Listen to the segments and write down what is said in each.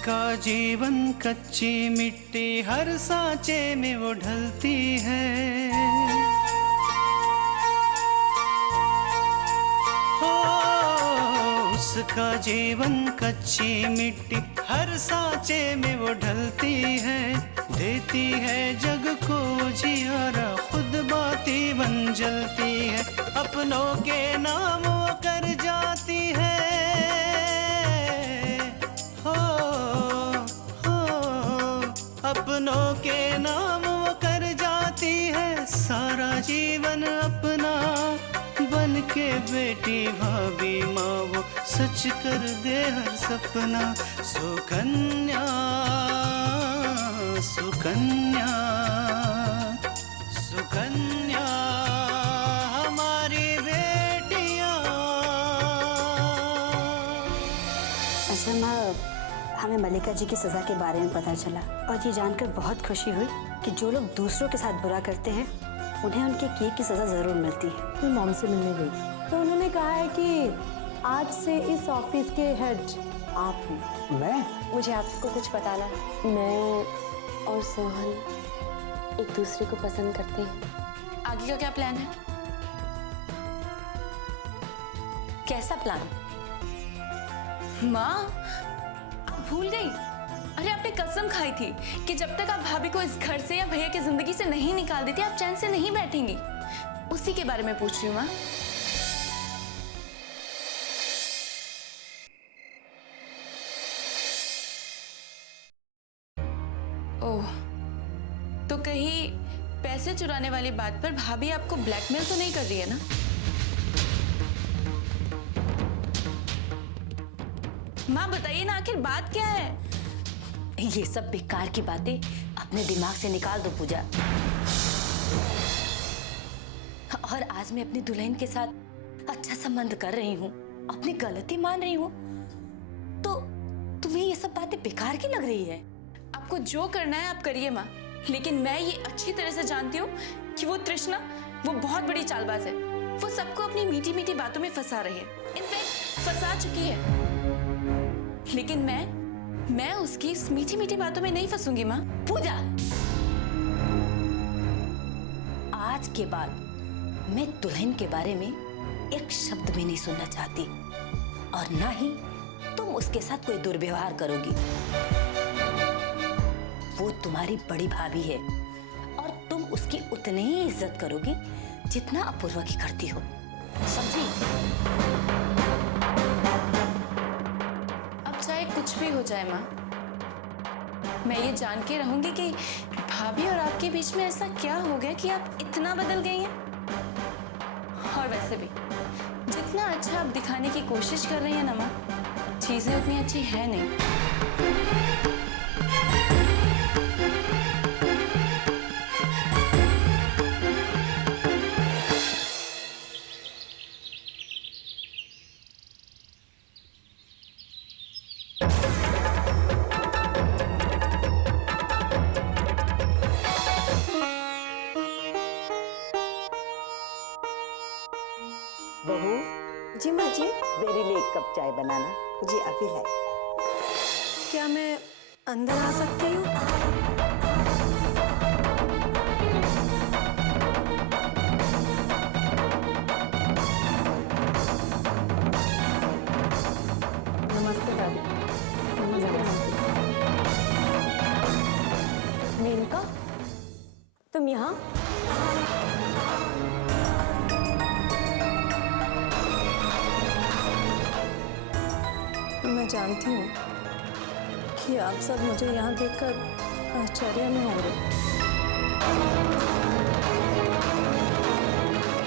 उसका जीवन कच्ची मिट्टी हर सांचे में वो ढलती है। हो उसका जीवन कच्ची मिट्टी हर सांचे में वो ढलती है। देती है जग को जियारा, खुद बाती बन जलती है। अपनों के नाम वो कर जाती है। हो अपनों के नाम वो कर जाती है। सारा जीवन अपना बन के बेटी भाभी माँ वो सच कर दे हर सपना। सुकन्या सुकन्या सुकन्या हमारी बेटियां। अच्छा माँ, हमें मल्लिका जी की सजा के बारे में पता चला और ये जानकर बहुत खुशी हुई कि जो लोग दूसरों के साथ बुरा करते हैं उन्हें उनके किए की सजा जरूर मिलती है। मैं मॉम से मिलने गई तो उन्होंने कहा है कि आज से इस ऑफिस के हेड आप हैं। मैं? मुझे आपको कुछ बताना है। मैं और सोहन एक दूसरे को पसंद करते हैं। आगे का क्या प्लान है? कैसा प्लान? माँ, आप भूल गई? अरे आपने कसम खाई थी कि जब तक आप भाभी को इस घर से या भैया की जिंदगी से नहीं निकाल देती आप चैन से नहीं बैठेंगी। उसी के बारे में पूछ रही हूँ माँ। ओह, तो कहीं पैसे चुराने वाली बात पर भाभी आपको ब्लैकमेल तो नहीं कर रही है ना? माँ बताइए ना, आखिर बात क्या है? ये सब बेकार की बातें अपने दिमाग से निकाल दो पूजा। और आज मैं अपनी दुल्हन के साथ अच्छा संबंध कर रही हूँ, अपनी गलती मान रही हूँ, तो तुम्हें ये सब बातें बेकार की लग रही है? आपको जो करना है आप करिए माँ, लेकिन मैं ये अच्छी तरह से जानती हूँ कि वो तृष्णा वो बहुत बड़ी चालबाज है। वो सबको अपनी मीठी मीठी बातों में फंसा रही है, इनफैक्ट फंसा चुकी है। लेकिन मैं उसकी इस मीठी मीठी बातों में नहीं फंसूंगी माँ। पूजा, आज के बाद मैं दुल्हन के बारे में एक शब्द भी नहीं सुनना चाहती और ना ही तुम उसके साथ कोई दुर्व्यवहार करोगी। वो तुम्हारी बड़ी भाभी है और तुम उसकी उतनी ही इज्जत करोगी जितना अपूर्वा की करती हो, समझी? अब चाहे कुछ भी हो जाए माँ, मैं ये जान के रहूंगी कि भाभी और आपके बीच में ऐसा क्या हो गया कि आप इतना बदल गई हैं। और वैसे भी जितना अच्छा आप दिखाने की कोशिश कर रही हैं ना माँ, चीजें उतनी अच्छी है नहीं। बहू, जी माँ जी। मेरे लिए एक कप चाय बनाना। जी अभी लाए। क्या मैं अंदर आ सकती हूँ? नमस्ते दादी। नमस्ते। मेनका, तुम यहाँ? मैं जानती हूँ कि आप सब मुझे यहाँ देखकर आश्चर्य में होंगे,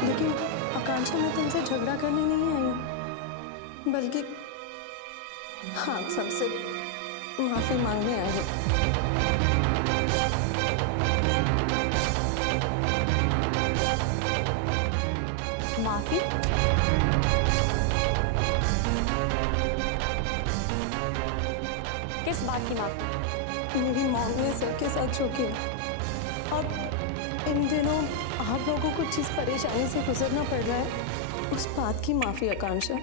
लेकिन आकांक्षा मैं तुमसे झगड़ा करने नहीं आई हूँ, बल्कि आप सबसे माफी मांगने आई हूँ। माफी? किस बात की माफी? मेरी मॉम ने सर के साथ जो किया और इन दिनों आप लोगों को जिस परेशानी से गुजरना पड़ रहा है उस बात की माफी आकांक्षा।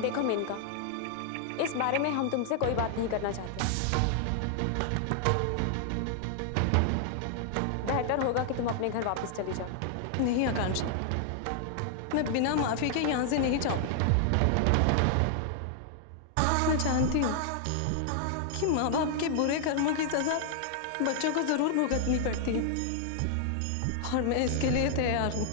देखो मेनका, इस बारे में हम तुमसे कोई बात नहीं करना चाहते। बेहतर होगा कि तुम अपने घर वापस चली जाओ। नहीं आकांक्षा, मैं बिना माफी के यहाँ से नहीं जाऊंगी। मैं जानती हूँ कि माँ बाप के बुरे कर्मों की सजा बच्चों को जरूर भुगतनी पड़ती है और मैं इसके लिए तैयार हूँ।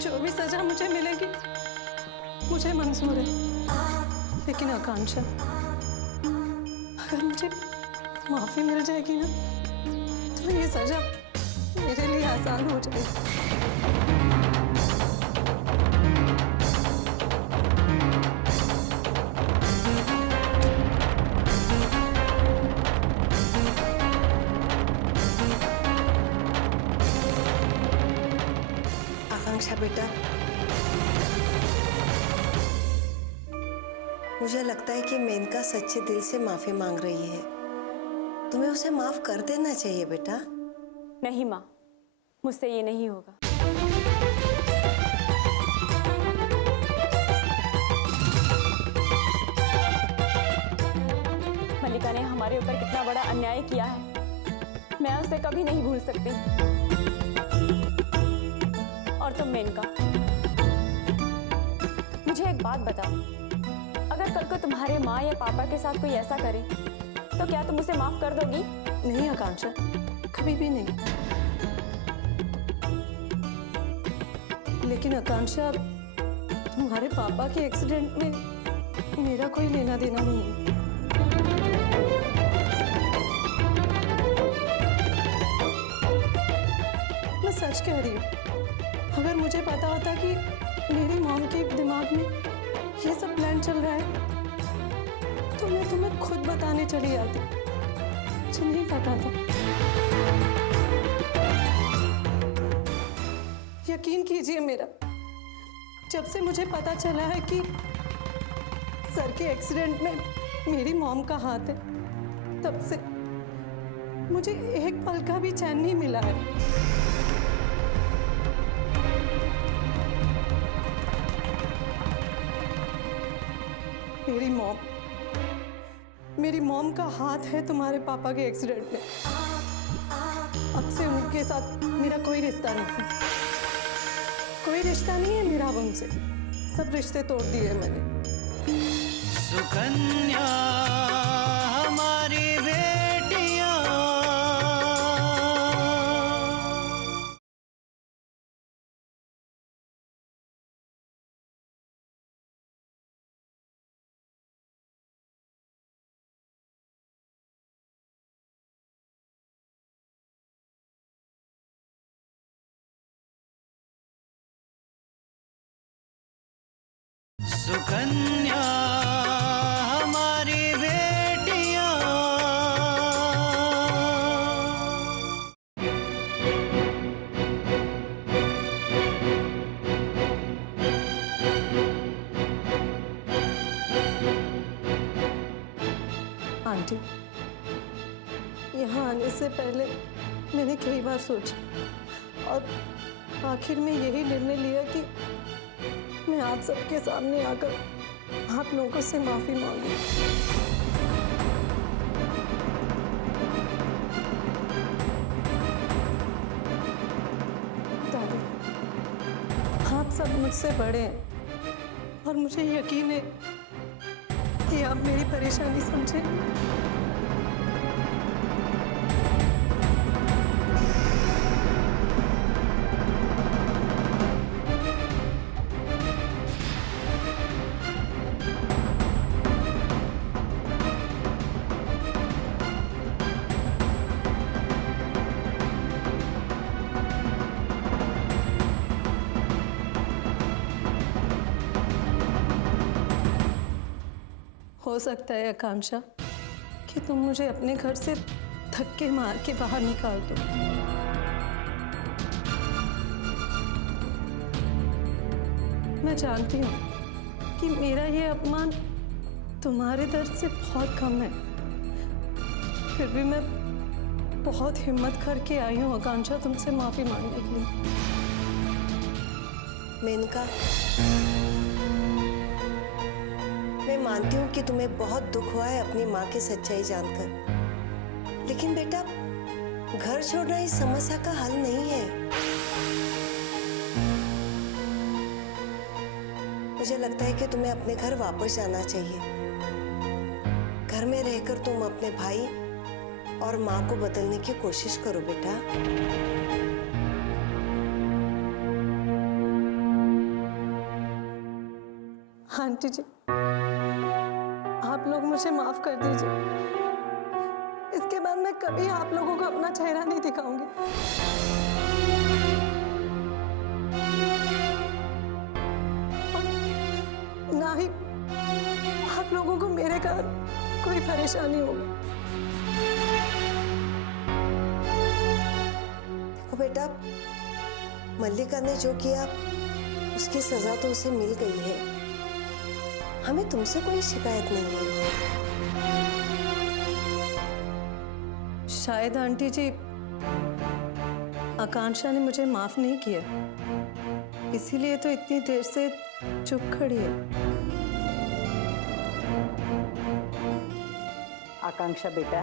जो भी सजा मुझे मिलेगी मुझे मंजूर है, लेकिन आकांक्षा, अगर मुझे माफी मिल जाएगी ना तो ये सजा मेरे लिए आसान हो जाएगी। आकांक्षा बेटा, मुझे लगता है कि मेनका सच्चे दिल से माफी मांग रही है। तुम्हें उसे माफ कर देना चाहिए बेटा। नहीं माँ, मुझसे ये नहीं होगा। मल्लिका ने हमारे ऊपर कितना बड़ा अन्याय किया है, मैं उसे कभी नहीं भूल सकती। और तुम मेनका, मुझे एक बात बताओ, अगर कल को तुम्हारे माँ या पापा के साथ कोई ऐसा करे तो क्या तुम उसे माफ कर दोगी? नहीं आकांक्षा, कभी भी नहीं। लेकिन आकांक्षा, तुम्हारे पापा के एक्सीडेंट में मेरा कोई लेना देना नहीं है। मैं सच कह रही हूँ। अगर मुझे पता होता कि मेरी मॉम के दिमाग में ये सब प्लान चल रहा है तो मैं तुम्हें खुद बताने चली आती। मुझे नहीं पता था। यकीन कीजिए मेरा, जब से मुझे पता चला है कि सर के एक्सीडेंट में मेरी मॉम का हाथ है, तब से मुझे एक पल का भी चैन नहीं मिला है। मेरी मॉम का हाथ है तुम्हारे पापा के एक्सीडेंट में। अब से उनके साथ मेरा कोई रिश्ता नहीं है। कोई रिश्ता नहीं है मेरा अब उनसे। सब रिश्ते तोड़ दिए मैंने। सुकन्या हमारी बेटियां, सुकन्या हमारी बेटियां। आंटी, यहाँ आने से पहले मैंने कई बार सोचा और आखिर में यही निर्णय लिया कि मैं आप सबके सामने आकर आप लोगों से माफी मांगू। दादी, आप सब मुझसे बड़े हैं और मुझे यकीन है कि आप मेरी परेशानी समझेंगे। हो सकता है आकांक्षा कि तुम मुझे अपने घर से धक्के मार के बाहर निकाल दो। मैं जानती हूँ कि मेरा ये अपमान तुम्हारे दर्द से बहुत कम है, फिर भी मैं बहुत हिम्मत करके आई हूँ आकांक्षा तुमसे माफी मांगने के लिए। मेनका, मैं मानती हूँ कि तुम्हें बहुत दुख हुआ है अपनी माँ की सच्चाई जानकर, लेकिन बेटा घर छोड़ना इस समस्या का हल नहीं है। मुझे लगता है कि तुम्हें अपने घर वापस जाना चाहिए। घर में रहकर तुम अपने भाई और माँ को बदलने की कोशिश करो बेटा। आंटी जी, आप लोग मुझे माफ कर दीजिए। इसके बाद मैं कभी आप लोगों को अपना चेहरा नहीं दिखाऊंगी। और ना ही आप लोगों को मेरे कारण कोई परेशानी होगी। देखो बेटा, मल्लिका ने जो किया उसकी सजा तो उसे मिल गई है। हमें तुमसे कोई शिकायत नहीं है। शायद आंटी जी आकांक्षा ने मुझे माफ नहीं किया, इसीलिए तो इतनी देर से चुप खड़ी है। आकांक्षा बेटा,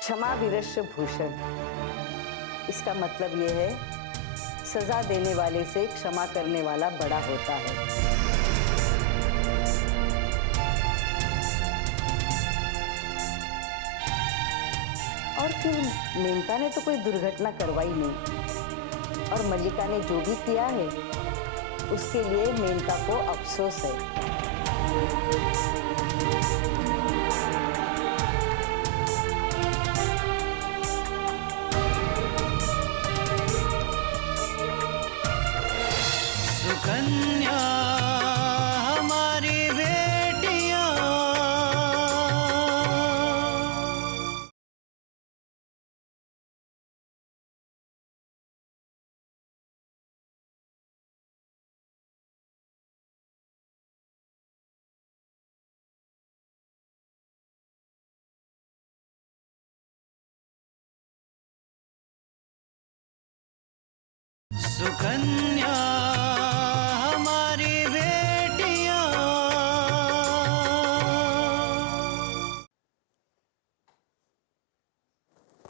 क्षमा विरस्य भूषण, इसका मतलब ये है सजा देने वाले से क्षमा करने वाला बड़ा होता है। और फिर मेनका ने तो कोई दुर्घटना करवाई नहीं, और मल्लिका ने जो भी किया है उसके लिए मेनका को अफसोस है। सुकन्या हमारी बेटियां, सुकन्या हमारी बेटियां।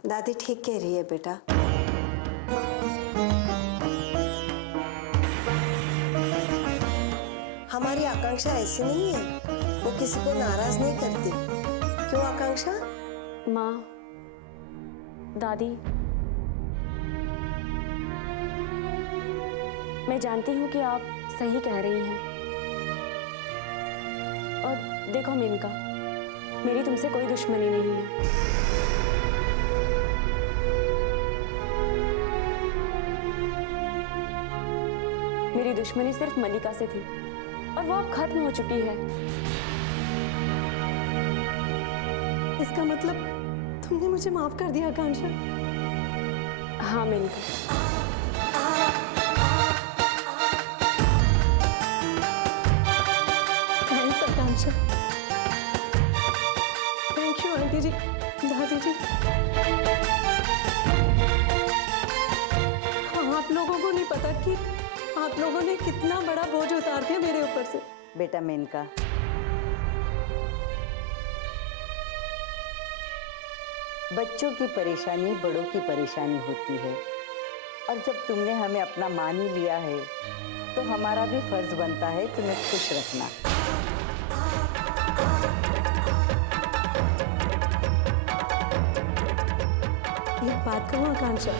दादी ठीक कह रही है बेटा। हमारी आकांक्षा ऐसी नहीं है, वो किसी को नाराज नहीं करती। क्यों आकांक्षा? माँ, दादी, मैं जानती हूँ कि आप सही कह रही हैं। और देखो मेनका, मेरी तुमसे कोई दुश्मनी नहीं है। मेरी दुश्मनी सिर्फ मल्लिका से थी और वो अब खत्म हो चुकी है। इसका मतलब तुमने मुझे माफ कर दिया आकांक्षा? हाँ Maneka, thanks Akanksha. Thank you aunty ji, दादी जी। हाँ, आप लोगों को नहीं पता कि आप लोगों ने कितना बड़ा बोझ उतार दिया मेरे ऊपर से। बेटा मेनका, बच्चों की परेशानी बड़ों की परेशानी होती है, और जब तुमने हमें अपना मान ही लिया है तो हमारा भी फर्ज बनता है तुम्हें खुश रखना। एक बात कहूँ आकांक्षा,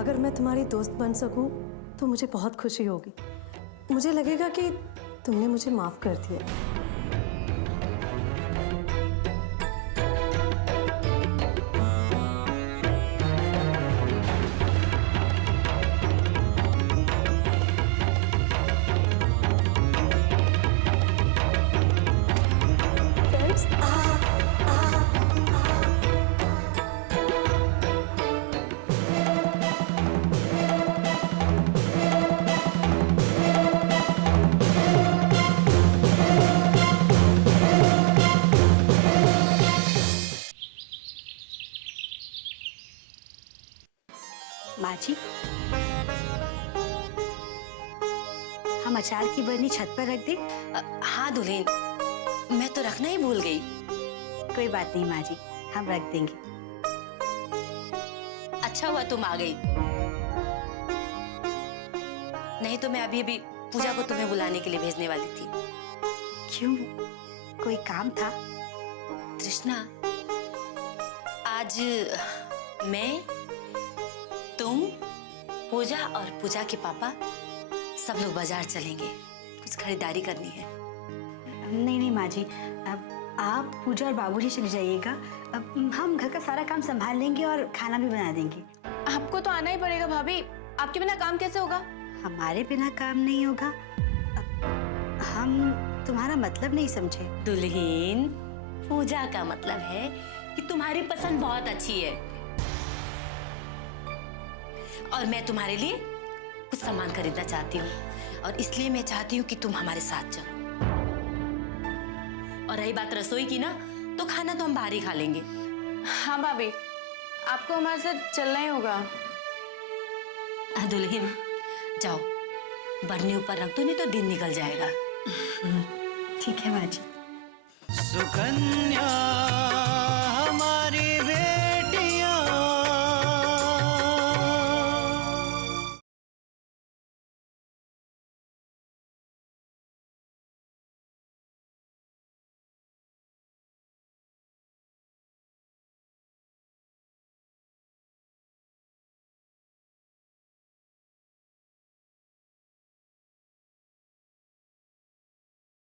अगर मैं तुम्हारी दोस्त बन सकूं तो मुझे बहुत खुशी होगी। मुझे लगेगा कि तुमने मुझे माफ कर दिया। Friends? माँ जी, हम अचार की बरनी छत पर रख दें? हाँ दुल्हन, मैं तो रखना ही भूल गई। कोई बात नहीं माँ जी, हम रख देंगे। अच्छा हुआ तुम आ गई, नहीं तो मैं अभी अभी पूजा को तुम्हें बुलाने के लिए भेजने वाली थी। क्यों, कोई काम था? तृष्णा, आज मैं, तुम, पूजा और पूजा के पापा सब लोग बाजार चलेंगे, कुछ खरीदारी करनी है। नहीं नहीं माँ जी, अब आप पूजा और बाबूजी चले जाइएगा। अब हम घर का सारा काम संभाल लेंगे और खाना भी बना देंगे। आपको तो आना ही पड़ेगा भाभी, आपके बिना काम कैसे होगा? हमारे बिना काम नहीं होगा? हम तुम्हारा मतलब नहीं समझे। दुल्हन, पूजा का मतलब है कि तुम्हारी पसंद बहुत अच्छी है और मैं तुम्हारे लिए कुछ सामान खरीदना चाहती हूँ और इसलिए मैं चाहती हूँ कि तुम हमारे साथ चलो। और रही बात रसोई की ना, तो खाना तो हम बाहर ही खा लेंगे। हाँ भाभी, आपको हमारे साथ चलना ही होगा। दुल्हन जाओ, बरनी ऊपर रख दो, नहीं तो दिन निकल जाएगा। ठीक है माँ जी। सुकन्या हमारी बेटियां,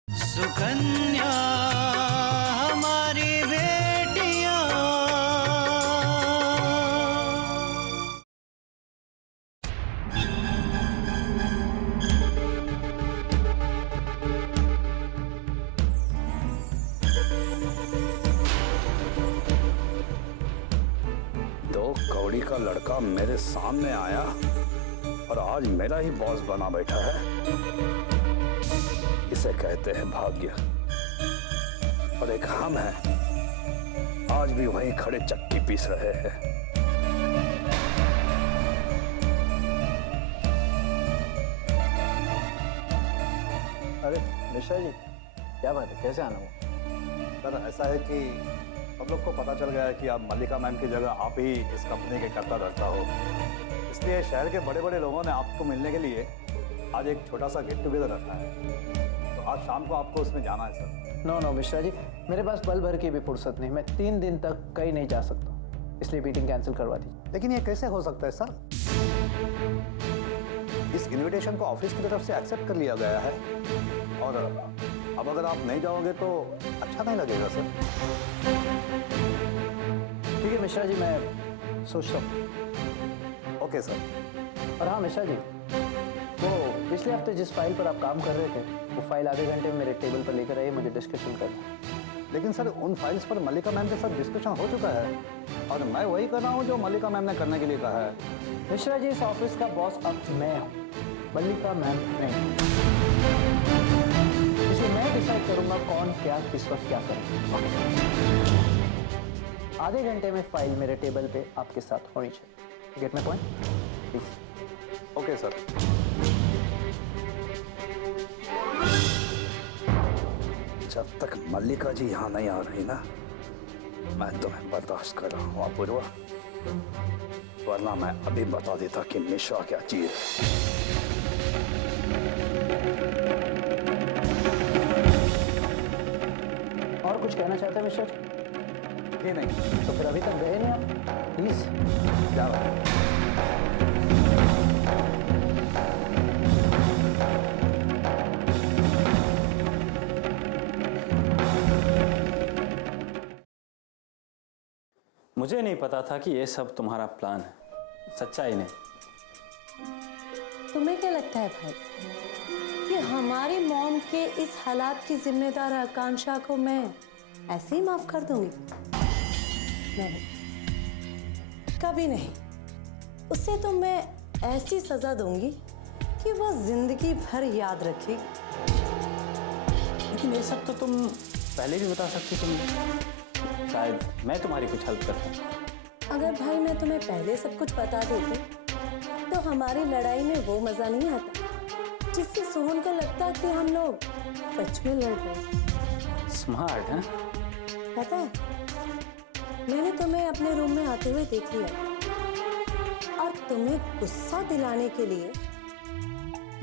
सुकन्या हमारी बेटियां। दो कौड़ी का लड़का मेरे सामने आया और आज मेरा ही बॉस बना बैठा है। इसे कहते हैं भाग्य। और एक हम हैं, आज भी वहीं खड़े चक्की पीस रहे हैं। अरे मिश्रा जी, क्या बात है, कैसे आना हुआ? सर ऐसा है कि सब लोग को पता चल गया है कि आप मल्लिका मैम की जगह आप ही इस कंपनी के कर्ता धर्ता हो, इसलिए शहर के बड़े बड़े लोगों ने आपको मिलने के लिए आज एक छोटा सा गेट टुगेदर रखा है। तो आज शाम को आपको उसमें जाना है सर। नो मिश्रा जी, मेरे पास पल भर की भी फुर्सत नहीं, मैं 3 दिन तक कहीं नहीं जा सकता, इसलिए मीटिंग कैंसिल करवा दीजिए। लेकिन ये कैसे हो सकता है सर? इस इनविटेशन को ऑफिस की तरफ से एक्सेप्ट कर लिया गया है और अब अगर आप नहीं जाओगे तो अच्छा नहीं लगेगा सर। ठीक है मिश्रा जी, मैं सोचता हूँ। Okay sir. और हाँ मिश्रा जी, वो पिछले हफ्ते जिस फाइल पर आप काम कर रहे थे, वो फाइल आधे घंटे में मेरे टेबल पर लेकर आइए, मुझे डिस्कशन करना। लेकिन सर उन फाइल्स पर मल्लिका मैम के साथ डिस्कशन हो चुका है और मैं वही कर रहा हूँ जो मल्लिका मैम ने करने के लिए कहा है। मिश्रा जी, इस ऑफिस का बॉस अब मैं हूँ, मल्लिका मैम नहीं। इसलिए मैं डिसाइड करूंगा कौन क्या किस वक्त क्या करें। आधे घंटे में फाइल मेरे टेबल पे आपके साथ होनी चाहिए। Gate my point please? Okay sir. जब तक मल्लिका जी यहाँ नहीं आ रही ना, मैं तुम्हें बर्दाश्त कर रहा हूँ अपूर्वा, वरना मैं अभी बता देता कि मिश्रा क्या चीज है। और कुछ कहना चाहते हैं मिश्रा जी? ये नहीं तो फिर अभी तक गए नहीं आप, प्लीज। क्या बात है? मुझे नहीं पता था कि ये सब तुम्हारा प्लान है, सच्चाई नहीं। तुम्हें क्या लगता है भाई कि हमारी मॉम के इस हालात की जिम्मेदार आकांक्षा को मैं ऐसे ही माफ कर दूंगी? नहीं, कभी नहीं। उसे तो मैं ऐसी सजा दूंगी कि वो जिंदगी भर याद रखेगी। लेकिन ये सब तो तुम पहले भी बता सकती थी, शायद मैं तुम्हारी कुछ हेल्प करता। अगर भाई मैं तुम्हें पहले सब कुछ बता देती तो हमारी लड़ाई में वो मजा नहीं आता जिससे सोहन को लगता कि हम लोग सच में लड़ रहे हैं। स्मार्ट है। पता है, मैंने तुम्हें अपने रूम में आते हुए देख लिया और तुम्हें गुस्सा दिलाने के लिए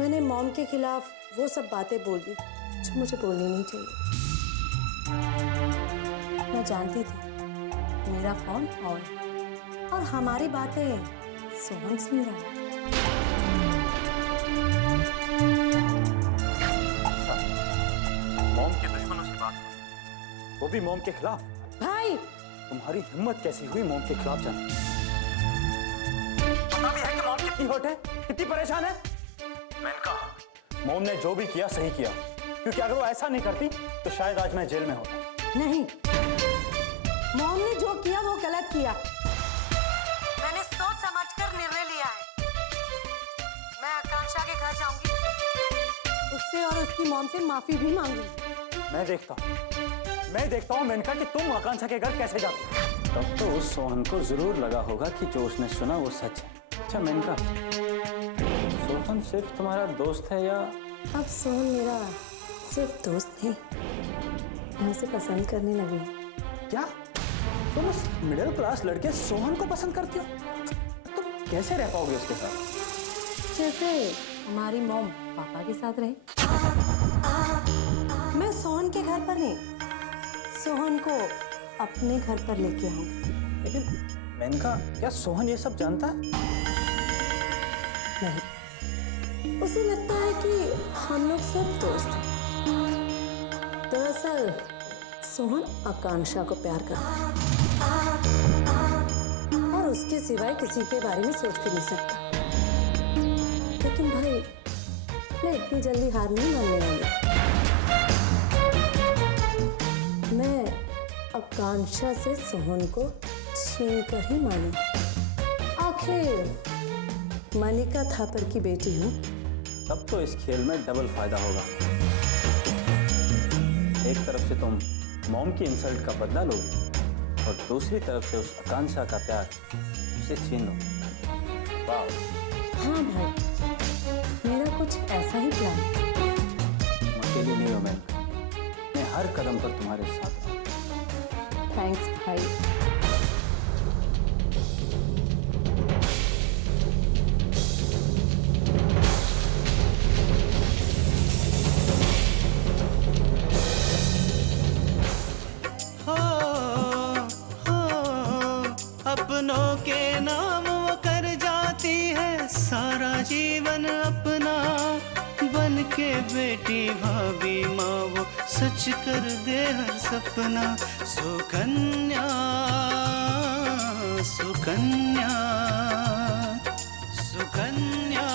मैंने मॉम के खिलाफ वो सब बातें बोल दी जो मुझे बोलनी नहीं चाहिए। मैं जानती थी मेरा फोन ऑन और हमारी बातें सोहन सुन रहा है। मॉम के दुश्मनों से बात, वो भी मॉम के खिलाफ। भाई, तुम्हारी हिम्मत कैसी हुई मॉम के खिलाफ जाने? पता भी है कि मॉम कितनी हर्ट है, कितनी परेशान है। मैंने कहा मॉम ने जो भी किया सही किया, क्योंकि अगर वो ऐसा नहीं करती तो शायद आज मैं जेल में होता। नहीं, मॉम ने जो किया वो गलत किया। मैंने सोच समझकर निर्णय लिया है। मैं आकांक्षा के घर जाऊंगी, उससे और उसकी मॉम से माफी भी मांगूंगी। मैं देखता हूँ मेनका कि तुम आकांक्षा के घर कैसे जाती हो। तब तो उस सोहन को जरूर लगा होगा कि जो उसने सुना वो सच है। अच्छा मेनका, सोहन सिर्फ तुम्हारा दोस्त है या? अब सोहन मेरा सिर्फ दोस्त नहीं, मैं उसे पसंद करने लगी हूँ। क्या तुम उस मिडिल क्लास लड़के सोहन को पसंद करती हो? तुम कैसे रह पाओगे उसके साथ? जैसे हमारी मॉम पापा के साथ रहे। मैं सोहन के घर पर नहीं, सोहन को अपने घर पर लेके आऊंगी। लेकिन मेनका, क्या सोहन ये सब जानता है? नहीं, उसे लगता है कि हम लोग सिर्फ दोस्त हैं। दरअसल सोहन आकांक्षा को प्यार करता है और उसके सिवाय किसी के बारे में सोच भी नहीं सकता। लेकिन भाई, मैं इतनी जल्दी हार नहीं मानने वाली। मैं आकांक्षा से सोहन को छीन कर ही मानू। आखिर मलिका थापर की बेटी हूँ। तब तो इस खेल में डबल फायदा होगा। एक तरफ से तुम मॉम की इंसल्ट का बदला लो और दूसरी तरफ से उस आकांक्षा का प्यार उसे छीन लो। वाह। हाँ भाई, मेरा कुछ ऐसा ही प्लान है। तुम अकेली नहीं हो मैं हर कदम पर तुम्हारे साथ हूँ। थैंक्स भाई। अपनों के नाम वो कर जाती है सारा जीवन अपना, बन के बेटी भाभी माँ वो सच कर दे हर सपना। सुकन्या सुकन्या सुकन्या।